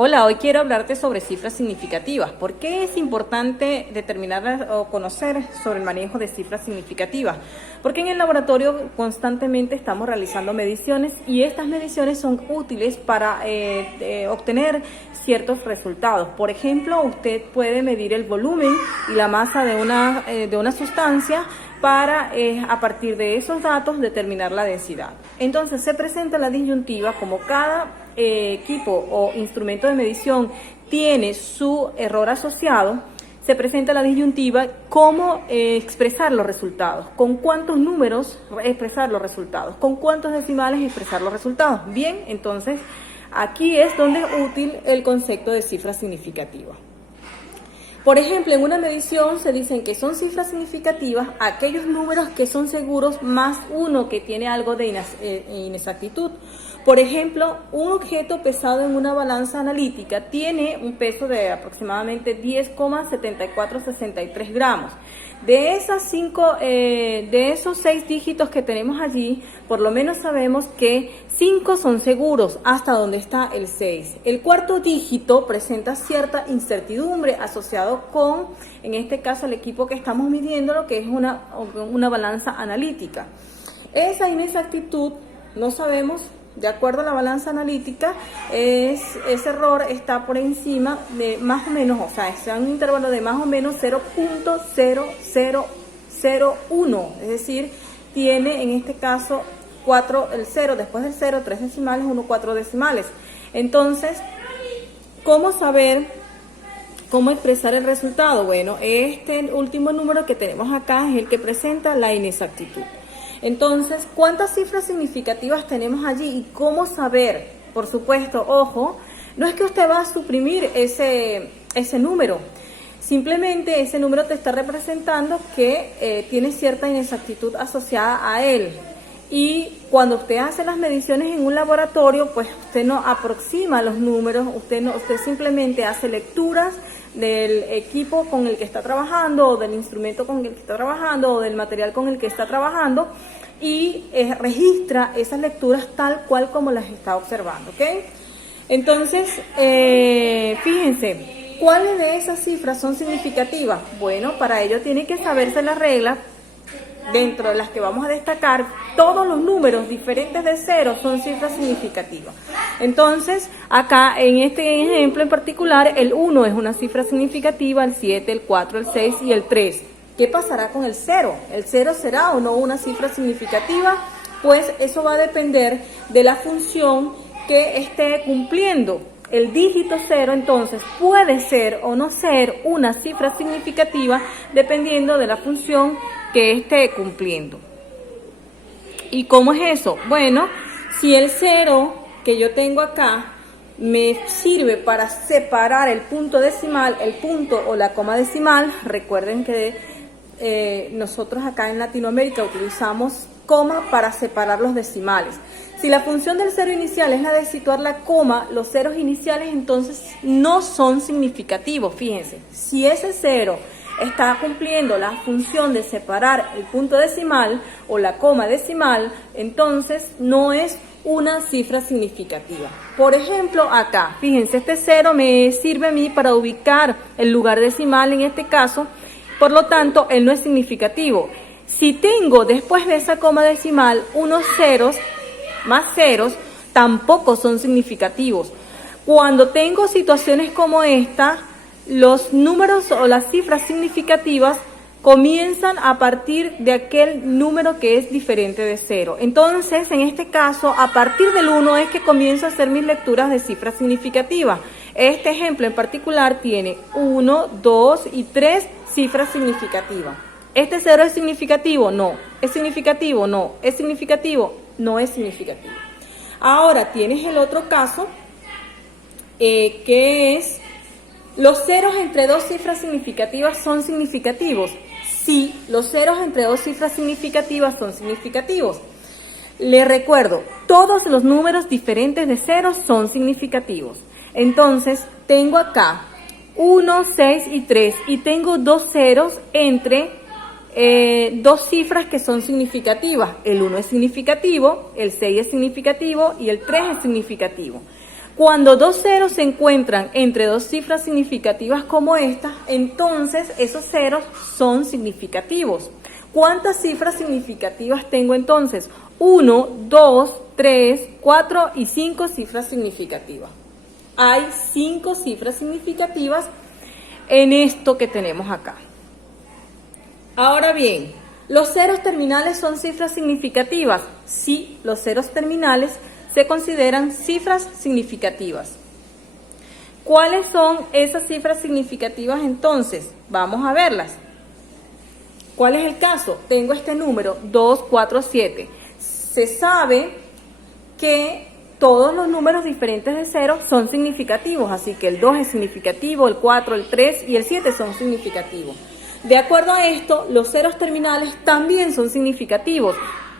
Hola, hoy quiero hablarte sobre cifras significativas. ¿Por qué es importante determinar o conocer sobre el manejo de cifras significativas? Porque en el laboratorio constantemente estamos realizando mediciones y estas mediciones son útiles para obtener ciertos resultados. Por ejemplo, usted puede medir el volumen y la masa de una sustancia para a partir de esos datos determinar la densidad. Entonces se presenta la disyuntiva como cada equipo o instrumento de medición tiene su error asociado. Se presenta la disyuntiva cómo expresar los resultados, con cuántos números expresar los resultados, con cuántos decimales expresar los resultados. Bien, entonces aquí es donde es útil el concepto de cifra significativa. Por ejemplo, en una medición se dicen que son cifras significativas aquellos números que son seguros más uno que tiene algo de inexactitud. Por ejemplo, un objeto pesado en una balanza analítica tiene un peso de aproximadamente 10,7463 gramos. De esos 6 dígitos que tenemos allí, por lo menos sabemos que 5 son seguros hasta donde está el 6. El cuarto dígito presenta cierta incertidumbre asociado con, en este caso, el equipo que estamos midiendo, lo que es una balanza analítica. Esa inexactitud no sabemos. De acuerdo a la balanza analítica, ese error está por encima de más o menos, o sea, está en un intervalo de más o menos 0.0001, es decir, tiene en este caso el 0, después del 0, 3 decimales, 1, 4 decimales. Entonces, ¿cómo saber cómo expresar el resultado? Bueno, este último número que tenemos acá es el que presenta la inexactitud. Entonces, ¿cuántas cifras significativas tenemos allí y cómo saber? Por supuesto, ojo, no es que usted va a suprimir ese número, simplemente ese número te está representando que tiene cierta inexactitud asociada a él. Y cuando usted hace las mediciones en un laboratorio, pues usted no aproxima los números, usted simplemente hace lecturas del equipo con el que está trabajando, o del instrumento con el que está trabajando, o del material con el que está trabajando, y registra esas lecturas tal cual como las está observando, ¿ok? Entonces, fíjense, ¿cuáles de esas cifras son significativas? Bueno, para ello tiene que saberse las reglas, dentro de las que vamos a destacar. Todos los números diferentes de 0 son cifras significativas. Entonces, acá en este ejemplo en particular, el 1 es una cifra significativa, el 7, el 4, el 6 y el 3. ¿Qué pasará con el 0? ¿El 0 será o no una cifra significativa? Pues eso va a depender de la función que esté cumpliendo. El dígito 0 entonces puede ser o no ser una cifra significativa dependiendo de la función que esté cumpliendo. ¿Y cómo es eso? Bueno, si el 0 que yo tengo acá me sirve para separar el punto decimal, el punto o la coma decimal, recuerden que nosotros acá en Latinoamérica utilizamos coma para separar los decimales. Si la función del 0 inicial es la de situar la coma, los ceros iniciales entonces no son significativos. Fíjense, si ese 0 está cumpliendo la función de separar el punto decimal o la coma decimal, entonces no es una cifra significativa. Por ejemplo, acá, fíjense, este 0 me sirve a mí para ubicar el lugar decimal en este caso, por lo tanto, él no es significativo. Si tengo después de esa coma decimal unos ceros, más ceros, tampoco son significativos. Cuando tengo situaciones como esta, los números o las cifras significativas comienzan a partir de aquel número que es diferente de 0. Entonces, en este caso, a partir del 1 es que comienzo a hacer mis lecturas de cifras significativas. Este ejemplo en particular tiene 1, 2 y 3 cifras significativas. ¿Este 0 es significativo? No. ¿Es significativo? No. ¿Es significativo? No es significativo. Ahora tienes el otro caso, que es los ceros entre dos cifras significativas son significativos. Sí, los ceros entre dos cifras significativas son significativos. Les recuerdo, todos los números diferentes de ceros son significativos. Entonces, tengo acá 1, 6 y 3 y tengo dos ceros entre dos cifras que son significativas. El 1 es significativo, el 6 es significativo y el 3 es significativo. Cuando dos ceros se encuentran entre dos cifras significativas como esta, entonces esos ceros son significativos. ¿Cuántas cifras significativas tengo entonces? 1, 2, 3, 4 y 5 cifras significativas. Hay 5 cifras significativas en esto que tenemos acá. Ahora bien, ¿los ceros terminales son cifras significativas? Sí, los ceros terminales se consideran cifras significativas. ¿Cuáles son esas cifras significativas entonces? Vamos a verlas. ¿Cuál es el caso? Tengo este número 2, 4, 7. Se sabe que todos los números diferentes de 0 son significativos, así que el 2 es significativo, el 4, el 3 y el 7 son significativos. De acuerdo a esto, los ceros terminales también son significativos.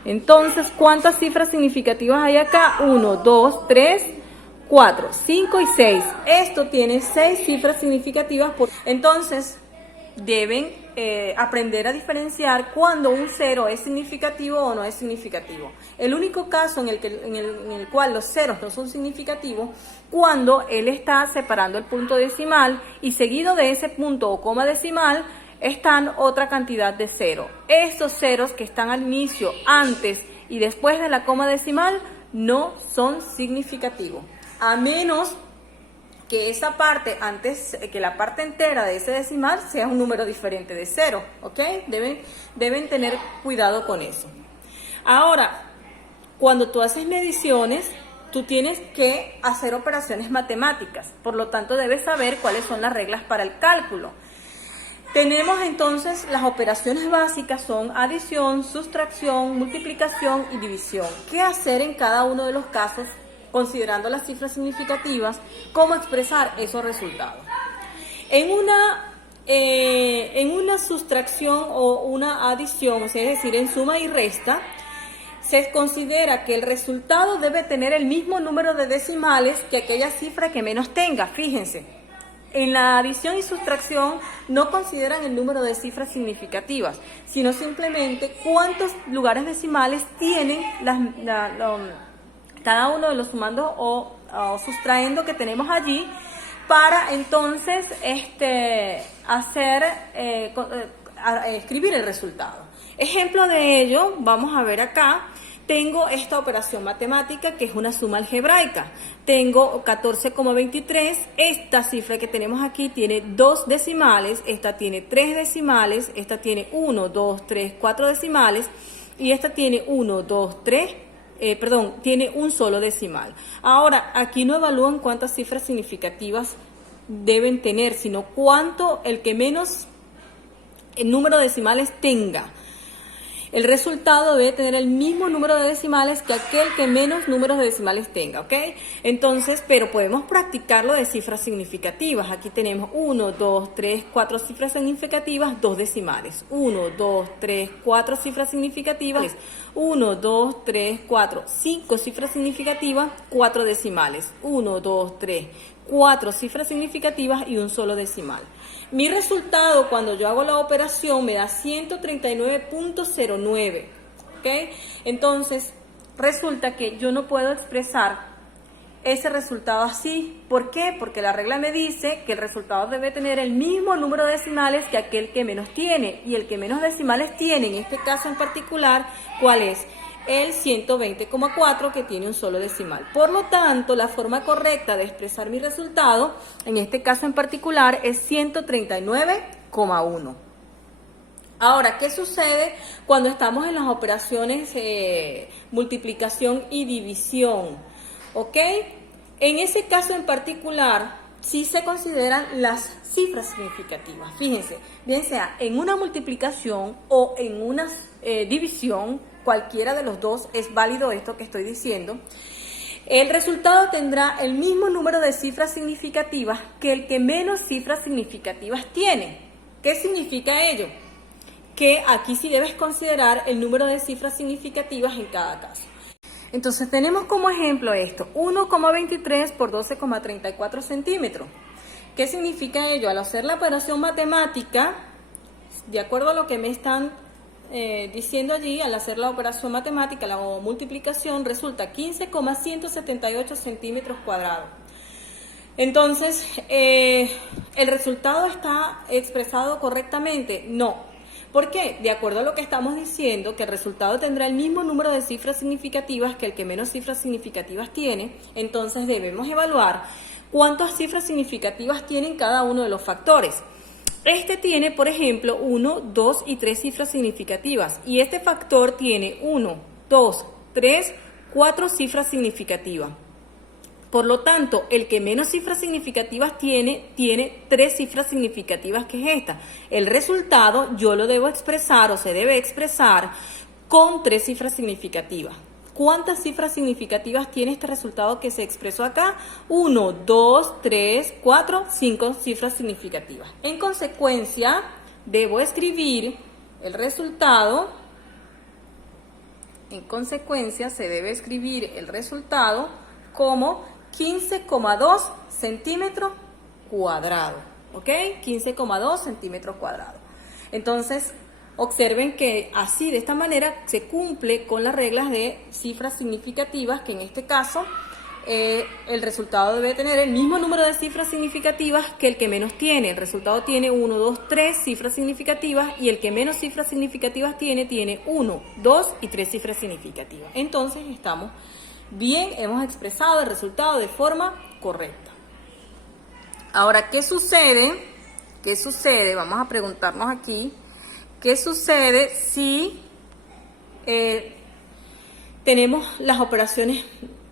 Entonces, ¿cuántas cifras significativas hay acá? 1, 2, 3, 4, 5 y 6. Esto tiene 6 cifras significativas. Entonces, deben aprender a diferenciar cuando un cero es significativo o no es significativo. El único caso en el cual los ceros no son significativos, cuando él está separando el punto decimal y seguido de ese punto o coma decimal, están otra cantidad de cero. Estos ceros que están al inicio, antes y después de la coma decimal no son significativos, a menos que esa parte antes, que la parte entera de ese decimal sea un número diferente de 0, ¿ok? Deben tener cuidado con eso. Ahora, cuando tú haces mediciones, tú tienes que hacer operaciones matemáticas, por lo tanto debes saber cuáles son las reglas para el cálculo. Tenemos entonces las operaciones básicas, son adición, sustracción, multiplicación y división. ¿Qué hacer en cada uno de los casos? Considerando las cifras significativas, cómo expresar esos resultados. En una sustracción o una adición, es decir, en suma y resta, se considera que el resultado debe tener el mismo número de decimales que aquella cifra que menos tenga. Fíjense, en la adición y sustracción no consideran el número de cifras significativas, sino simplemente cuántos lugares decimales tienen cada uno de los sumandos o sustrayendo que tenemos allí, para entonces escribir el resultado. Ejemplo de ello, vamos a ver acá. Tengo esta operación matemática que es una suma algebraica. Tengo 14,23. Esta cifra que tenemos aquí tiene 2 decimales, esta tiene 3 decimales, esta tiene 1, 2, 3, 4 decimales y esta tiene 1, 2, 3. Tiene un solo decimal. Ahora, aquí no evalúan cuántas cifras significativas deben tener, sino cuánto el que menos el número de decimales tenga. El resultado debe tener el mismo número de decimales que aquel que menos números de decimales tenga, ¿ok? Entonces, pero podemos practicarlo de cifras significativas. Aquí tenemos 1, 2, 3, 4 cifras significativas, 2 decimales. 1, 2, 3, 4 cifras significativas. 1, 2, 3, 4, 5 cifras significativas, 4 decimales. 1, 2, 3, 4 cifras significativas y un solo decimal. Mi resultado cuando yo hago la operación me da 139.09, ¿ok? Entonces, resulta que yo no puedo expresar ese resultado así. ¿Por qué? Porque la regla me dice que el resultado debe tener el mismo número de decimales que aquel que menos tiene. Y el que menos decimales tiene, en este caso en particular, ¿cuál es? El 120,4, que tiene un solo decimal. Por lo tanto, la forma correcta de expresar mi resultado, en este caso en particular, es 139,1. Ahora, ¿qué sucede cuando estamos en las operaciones multiplicación y división? ¿Ok? En ese caso en particular, sí se consideran las cifras significativas. Fíjense, bien sea en una multiplicación o en una división, cualquiera de los dos es válido esto que estoy diciendo. El resultado tendrá el mismo número de cifras significativas que el que menos cifras significativas tiene. ¿Qué significa ello? Que aquí sí debes considerar el número de cifras significativas en cada caso. Entonces tenemos como ejemplo esto, 1,23 por 12,34 centímetros. ¿Qué significa ello? Al hacer la operación matemática, de acuerdo a lo que me están diciendo allí, al hacer la operación matemática, la multiplicación, resulta 15,178 centímetros cuadrados. Entonces, ¿el resultado está expresado correctamente? No. ¿Por qué? De acuerdo a lo que estamos diciendo, que el resultado tendrá el mismo número de cifras significativas que el que menos cifras significativas tiene, entonces debemos evaluar cuántas cifras significativas tienen cada uno de los factores. Este tiene, por ejemplo, 1, 2 y 3 cifras significativas, y este factor tiene 1, 2, 3, 4 cifras significativas. Por lo tanto, el que menos cifras significativas tiene 3 cifras significativas, que es esta. El resultado yo lo debo expresar o se debe expresar con 3 cifras significativas. ¿Cuántas cifras significativas tiene este resultado que se expresó acá? 1, 2, 3, 4, 5 cifras significativas. En consecuencia, debo escribir el resultado. En consecuencia, se debe escribir el resultado como 15,2 centímetros cuadrados, ¿ok? 15,2 centímetros cuadrados. Entonces, observen que así, de esta manera, se cumple con las reglas de cifras significativas, que en este caso, el resultado debe tener el mismo número de cifras significativas que el que menos tiene. El resultado tiene 1, 2, 3 cifras significativas, y el que menos cifras significativas tiene 1, 2 y 3 cifras significativas. Entonces, estamos bien, hemos expresado el resultado de forma correcta. Ahora, ¿qué sucede? ¿Qué sucede? Vamos a preguntarnos aquí, ¿qué sucede si tenemos las operaciones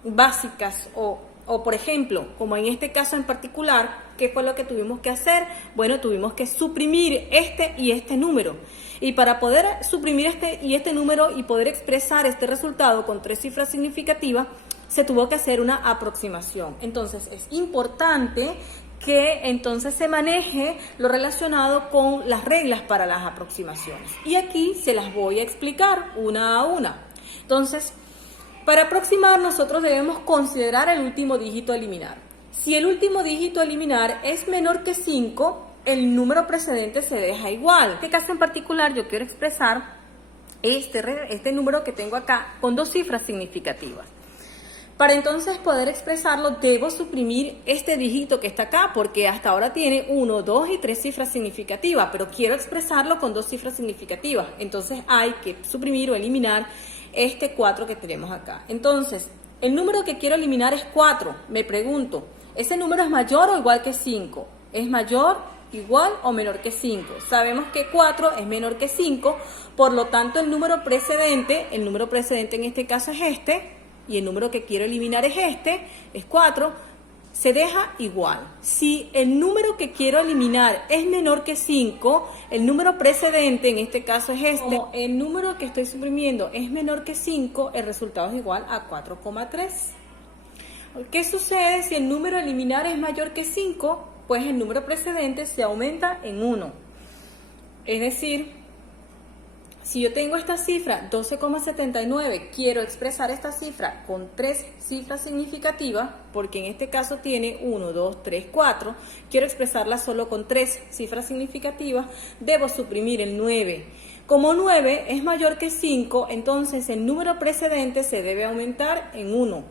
básicas o, por ejemplo, como en este caso en particular, ¿qué fue lo que tuvimos que hacer? Bueno, tuvimos que suprimir este y este número. Y para poder suprimir este y este número y poder expresar este resultado con 3 cifras significativas, se tuvo que hacer una aproximación. Entonces, es importante que entonces se maneje lo relacionado con las reglas para las aproximaciones. Y aquí se las voy a explicar una a una. Entonces, para aproximar, nosotros debemos considerar el último dígito a eliminar. Si el último dígito a eliminar es menor que 5, el número precedente se deja igual. En este caso en particular, yo quiero expresar este número que tengo acá con 2 cifras significativas. Para entonces poder expresarlo, debo suprimir este dígito que está acá, porque hasta ahora tiene 1, 2 y 3 cifras significativas, pero quiero expresarlo con 2 cifras significativas. Entonces hay que suprimir o eliminar este 4 que tenemos acá. Entonces, el número que quiero eliminar es 4. Me pregunto, ¿ese número es mayor o igual que 5? ¿Es mayor, igual o menor que 5? Sabemos que 4 es menor que 5, por lo tanto el número precedente en este caso es este, y el número que quiero eliminar es este, es 4, se deja igual. Si el número que quiero eliminar es menor que 5, el número precedente en este caso es este. Como el número que estoy suprimiendo es menor que 5, el resultado es igual a 4,3. ¿Qué sucede si el número a eliminar es mayor que 5? Pues el número precedente se aumenta en 1. Es decir, si yo tengo esta cifra 12,79, quiero expresar esta cifra con 3 cifras significativas, porque en este caso tiene 1, 2, 3, 4, quiero expresarla solo con 3 cifras significativas, debo suprimir el 9. Como 9 es mayor que 5, entonces el número precedente se debe aumentar en 1.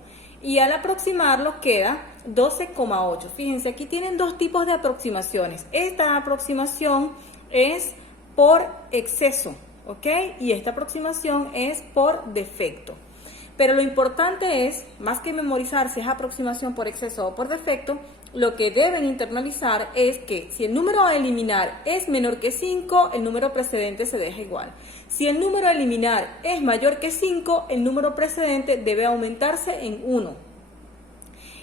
Y al aproximarlo queda 12,8. Fíjense, aquí tienen 2 tipos de aproximaciones. Esta aproximación es por exceso, ¿ok? Y esta aproximación es por defecto. Pero lo importante es, más que memorizar si es aproximación por exceso o por defecto, lo que deben internalizar es que si el número a eliminar es menor que 5, el número precedente se deja igual. Si el número a eliminar es mayor que 5, el número precedente debe aumentarse en 1.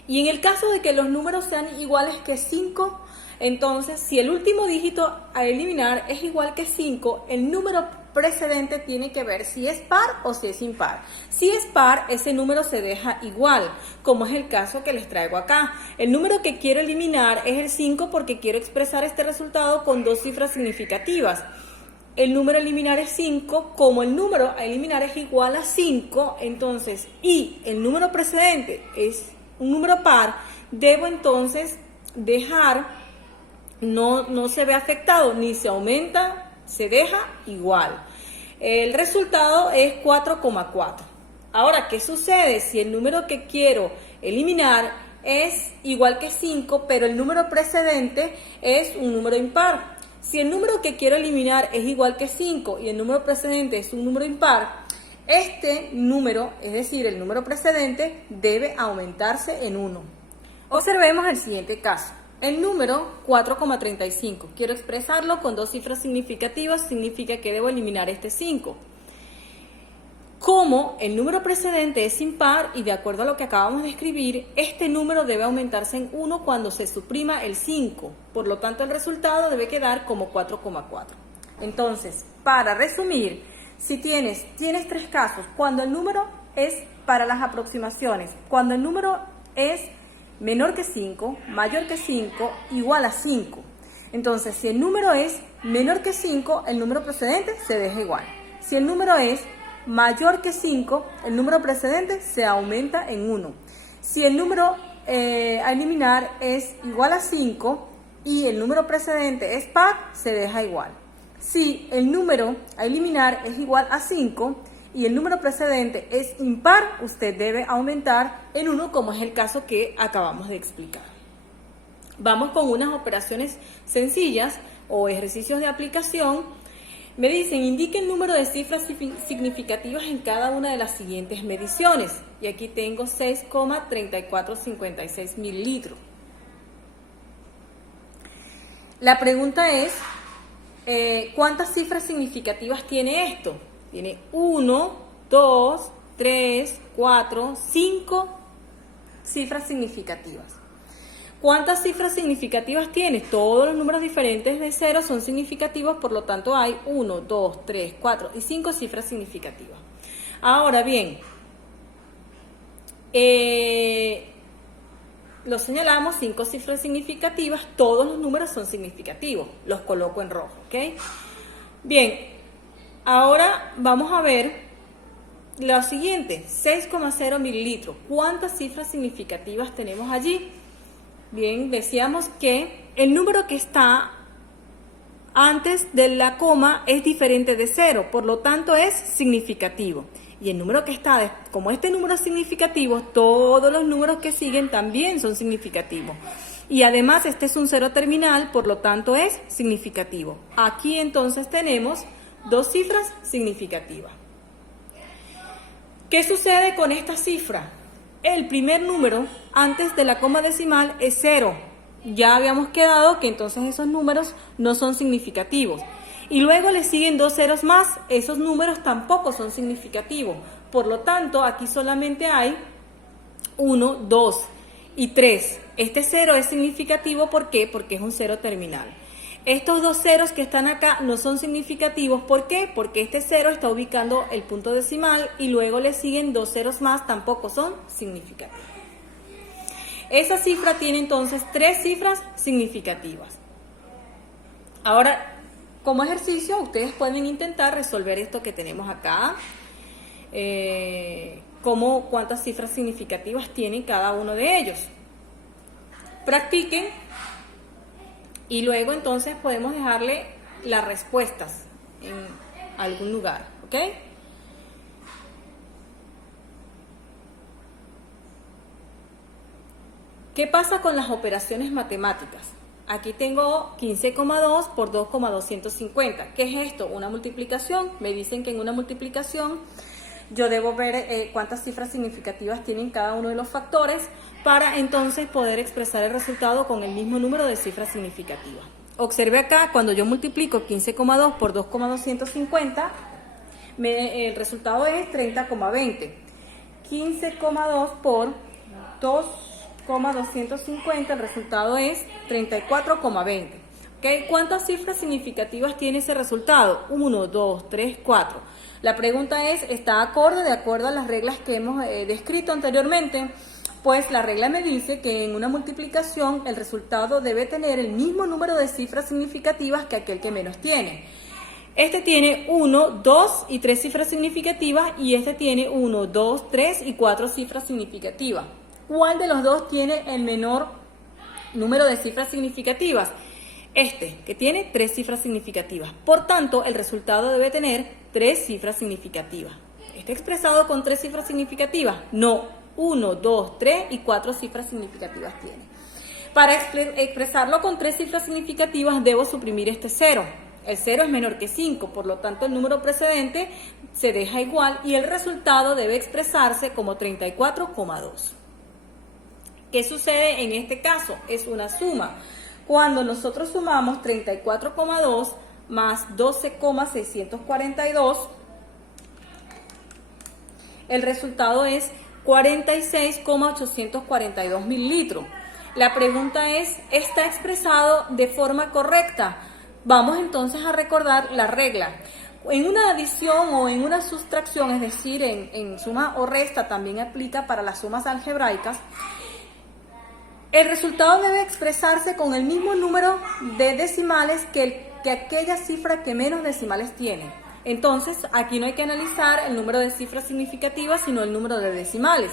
Y en el caso de que los números sean iguales que 5, entonces si el último dígito a eliminar es igual que 5, el número precedente tiene que ver si es par o si es impar. Si es par, ese número se deja igual, como es el caso que les traigo acá. El número que quiero eliminar es el 5 porque quiero expresar este resultado con 2 cifras significativas. El número a eliminar es 5, como el número a eliminar es igual a 5, entonces, y el número precedente es un número par, debo entonces dejar, no se ve afectado, ni se aumenta, se deja igual. El resultado es 4,4. Ahora, ¿qué sucede si el número que quiero eliminar es igual que 5, pero el número precedente es un número impar. Si el número que quiero eliminar es igual que 5 y el número precedente es un número impar, este número, es decir, el número precedente, debe aumentarse en 1. Observemos el siguiente caso. El número 4,35. Quiero expresarlo con dos cifras significativas, significa que debo eliminar este 5. Como el número precedente es impar y de acuerdo a lo que acabamos de escribir, este número debe aumentarse en 1 cuando se suprima el 5. Por lo tanto, el resultado debe quedar como 4,4. Entonces, para resumir, si tienes tres casos. Cuando el número es para las aproximaciones, cuando el número es menor que 5, mayor que 5, igual a 5. Entonces, si el número es menor que 5, el número precedente se deja igual. Si el número es mayor que 5, el número precedente se aumenta en 1. Si el número a eliminar es igual a 5 y el número precedente es par, se deja igual. Si el número a eliminar es igual a 5 y el número precedente es impar, usted debe aumentar en 1, como es el caso que acabamos de explicar. Vamos con unas operaciones sencillas o ejercicios de aplicación. Me dicen, indique el número de cifras significativas en cada una de las siguientes mediciones. Y aquí tengo 6,3456 mililitros. La pregunta es, ¿cuántas cifras significativas tiene esto? Tiene 1, 2, 3, 4, 5 cifras significativas. ¿Cuántas cifras significativas tiene? Todos los números diferentes de 0 son significativos, por lo tanto hay 1, 2, 3, 4 y 5 cifras significativas. Ahora bien, lo señalamos, 5 cifras significativas, todos los números son significativos, los coloco en rojo, ¿ok? Bien, ahora vamos a ver lo siguiente, 6,0 mililitros. ¿Cuántas cifras significativas tenemos allí? Bien, decíamos que el número que está antes de la coma es diferente de 0, por lo tanto es significativo. Y el número que está, como este número es significativo, todos los números que siguen también son significativos. Y además este es un 0 terminal, por lo tanto es significativo. Aquí entonces tenemos dos cifras significativas. ¿Qué sucede con esta cifra? El primer número antes de la coma decimal es 0. Ya habíamos quedado que entonces esos números no son significativos. Y luego le siguen dos ceros más, esos números tampoco son significativos. Por lo tanto, aquí solamente hay 1, 2 y 3. Este 0 es significativo, ¿por qué? Porque es un 0 terminal. Estos dos ceros que están acá no son significativos, ¿por qué? Porque este 0 está ubicando el punto decimal y luego le siguen dos ceros más, tampoco son significativos. Esa cifra tiene entonces tres cifras significativas. Ahora, como ejercicio, ustedes pueden intentar resolver esto que tenemos acá. Cuántas cifras significativas tiene cada uno de ellos. Practiquen y luego entonces podemos dejarle las respuestas en algún lugar, ¿ok? ¿Qué pasa con las operaciones matemáticas? Aquí tengo 15,2 por 2,250. ¿Qué es esto? Una multiplicación. Me dicen que en una multiplicación yo debo ver cuántas cifras significativas tienen cada uno de los factores para entonces poder expresar el resultado con el mismo número de cifras significativas. Observe acá, cuando yo multiplico 15,2 por 2,250, el resultado es 30,20. 15,2 por 2,250, el resultado es 34,20. ¿Okay? ¿Cuántas cifras significativas tiene ese resultado? 1, 2, 3, 4. La pregunta es, ¿está acorde de acuerdo a las reglas que hemos descrito anteriormente? Pues la regla me dice que en una multiplicación el resultado debe tener el mismo número de cifras significativas que aquel que menos tiene. Este tiene 1, 2 y 3 cifras significativas y este tiene 1, 2, 3 y 4 cifras significativas. ¿Cuál de los dos tiene el menor número de cifras significativas? Este, que tiene 3 cifras significativas. Por tanto, el resultado debe tener 3 cifras significativas. ¿Está expresado con 3 cifras significativas? No, 1, 2, 3 y 4 cifras significativas tiene. Para expresarlo con 3 cifras significativas debo suprimir este 0. El 0 es menor que 5, por lo tanto el número precedente se deja igual y el resultado debe expresarse como 34,2. ¿Qué sucede en este caso? Es una suma. Cuando nosotros sumamos 34,2 más 12,642, el resultado es 46,842 mililitros. La pregunta es, ¿está expresado de forma correcta? Vamos entonces a recordar la regla. En una adición o en una sustracción, es decir, en suma o resta, también aplica para las sumas algebraicas, el resultado debe expresarse con el mismo número de decimales que aquella cifra que menos decimales tiene. Entonces, aquí no hay que analizar el número de cifras significativas, sino el número de decimales.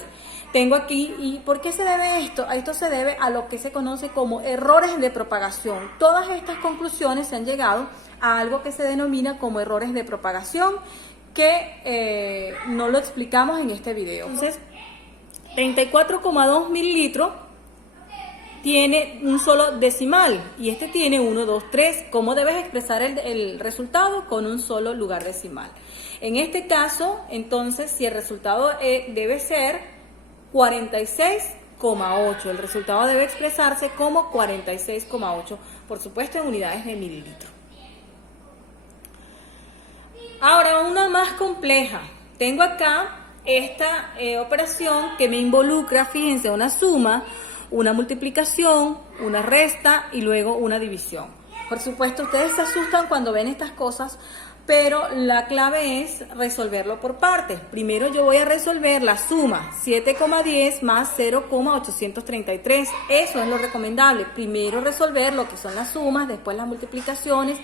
Tengo aquí, ¿y por qué se debe esto? A esto se debe a lo que se conoce como errores de propagación. Todas estas conclusiones se han llegado a algo que se denomina como errores de propagación, que no lo explicamos en este video. Entonces, 34,2 mililitros tiene un solo decimal y este tiene 1, 2, 3. ¿Cómo debes expresar el resultado? Con un solo lugar decimal. En este caso, entonces, si el resultado debe ser 46,8, el resultado debe expresarse como 46,8, por supuesto en unidades de mililitro. Ahora, una más compleja. Tengo acá esta operación que me involucra, fíjense, una suma, una multiplicación, una resta y luego una división. Por supuesto, ustedes se asustan cuando ven estas cosas, pero la clave es resolverlo por partes. Primero yo voy a resolver la suma, 7,10 más 0,833. Eso es lo recomendable. Primero resolver lo que son las sumas, después las multiplicaciones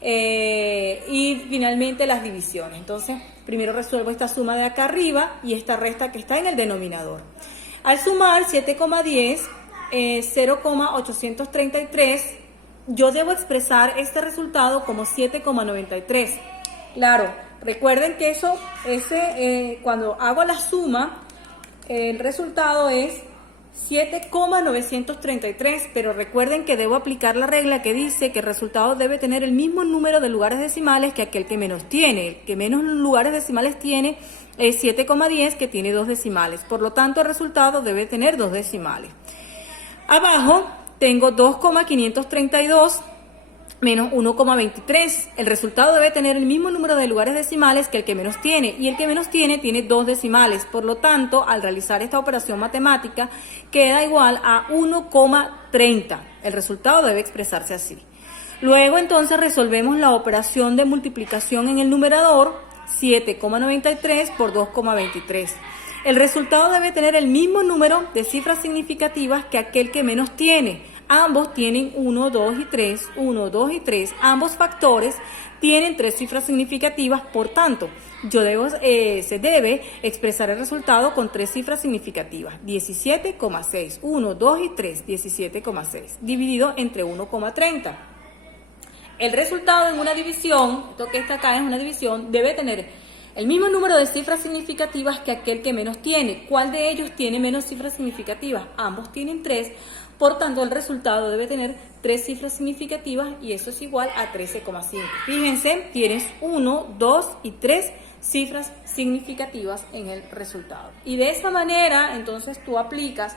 y finalmente las divisiones. Entonces, primero resuelvo esta suma de acá arriba y esta resta que está en el denominador. Al sumar 7,10, 0,833, yo debo expresar este resultado como 7,93. Claro, recuerden que cuando hago la suma, el resultado es 7,933, pero recuerden que debo aplicar la regla que dice que el resultado debe tener el mismo número de lugares decimales que aquel que menos tiene. El que menos lugares decimales tiene es 7,10, que tiene 2 decimales. Por lo tanto, el resultado debe tener 2 decimales. Abajo tengo 2,532 menos 1,23. El resultado debe tener el mismo número de lugares decimales que el que menos tiene, y el que menos tiene 2 decimales. Por lo tanto, al realizar esta operación matemática, queda igual a 1,30. El resultado debe expresarse así. Luego, entonces, resolvemos la operación de multiplicación en el numerador, 7,93 por 2,23. El resultado debe tener el mismo número de cifras significativas que aquel que menos tiene. Ambos tienen 1, 2 y 3, 1, 2 y 3. Ambos factores tienen 3 cifras significativas, por tanto, se debe expresar el resultado con 3 cifras significativas. 17,6, 1, 2 y 3, 17,6, dividido entre 1,30. El resultado en una división, esto que está acá es una división, debe tener el mismo número de cifras significativas que aquel que menos tiene. ¿Cuál de ellos tiene menos cifras significativas? Ambos tienen 3, por tanto el resultado debe tener 3 cifras significativas y eso es igual a 13,5. Fíjense, tienes 1, 2 y 3 cifras significativas en el resultado. Y de esta manera, entonces tú aplicas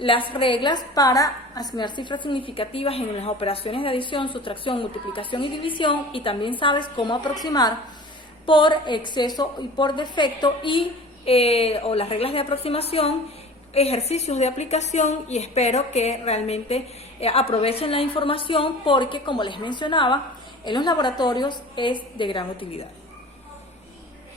las reglas para asignar cifras significativas en las operaciones de adición, sustracción, multiplicación y división, y también sabes cómo aproximar por exceso y por defecto o las reglas de aproximación, ejercicios de aplicación, y espero que realmente aprovechen la información porque, como les mencionaba, en los laboratorios es de gran utilidad.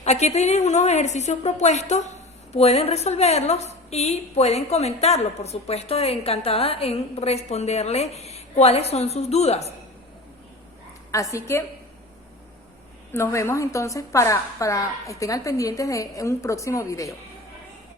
Aquí tienen unos ejercicios propuestos, pueden resolverlos y pueden comentarlo. Por supuesto, encantada en responderle cuáles son sus dudas. Así que nos vemos entonces para estén al pendiente de un próximo video.